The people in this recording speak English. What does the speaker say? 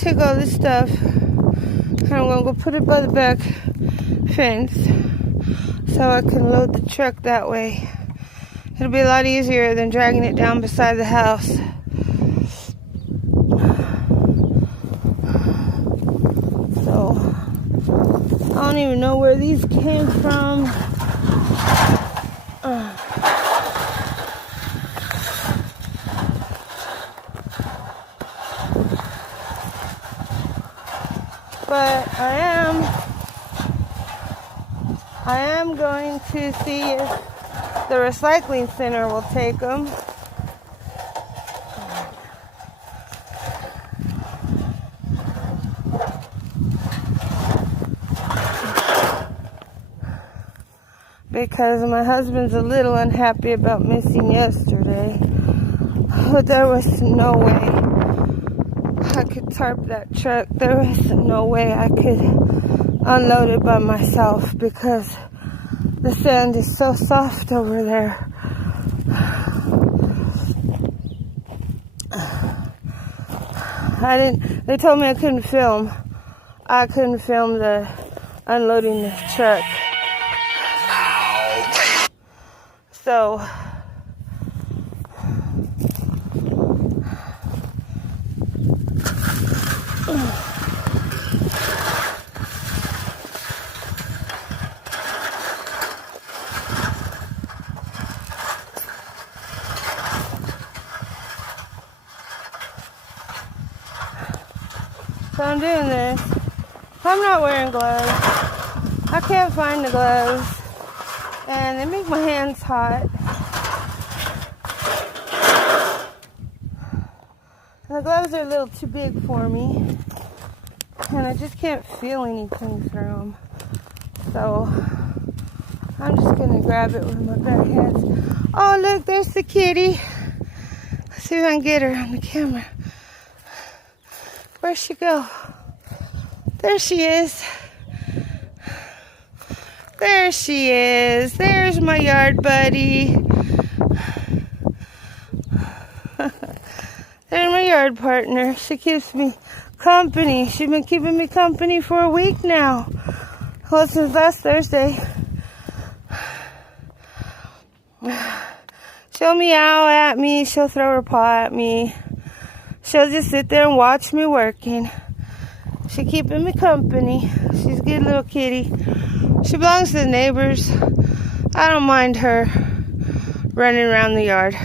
take all this stuff and I'm gonna go put it by the back fence so I can load the truck that way. It'll be a lot easier than dragging it down beside the house. So I don't even know where these came from. But I am going to see if the recycling center will take them. Because my husband's a little unhappy about missing yesterday. But there was no way I could tarp that truck. There was no way I could unload it by myself because the sand is so soft over there. They told me I couldn't film. I couldn't film the unloading the truck. So I'm doing this. I'm not wearing gloves. I can't find the gloves. And they make my hands hot. And the gloves are a little too big for me. And I just can't feel anything through them. So I'm just going to grab it with my bare hands. Oh, look, there's the kitty. Let's see if I can get her on the camera. Where'd she go? There she is. There she is. There's my yard buddy. There's my yard partner. She keeps me company. She's been keeping me company for a week now. Well, since last Thursday. She'll meow at me. She'll throw her paw at me. She'll just sit there and watch me working. She's keeping me company. She's a good little kitty. She belongs to the neighbors. I don't mind her running around the yard.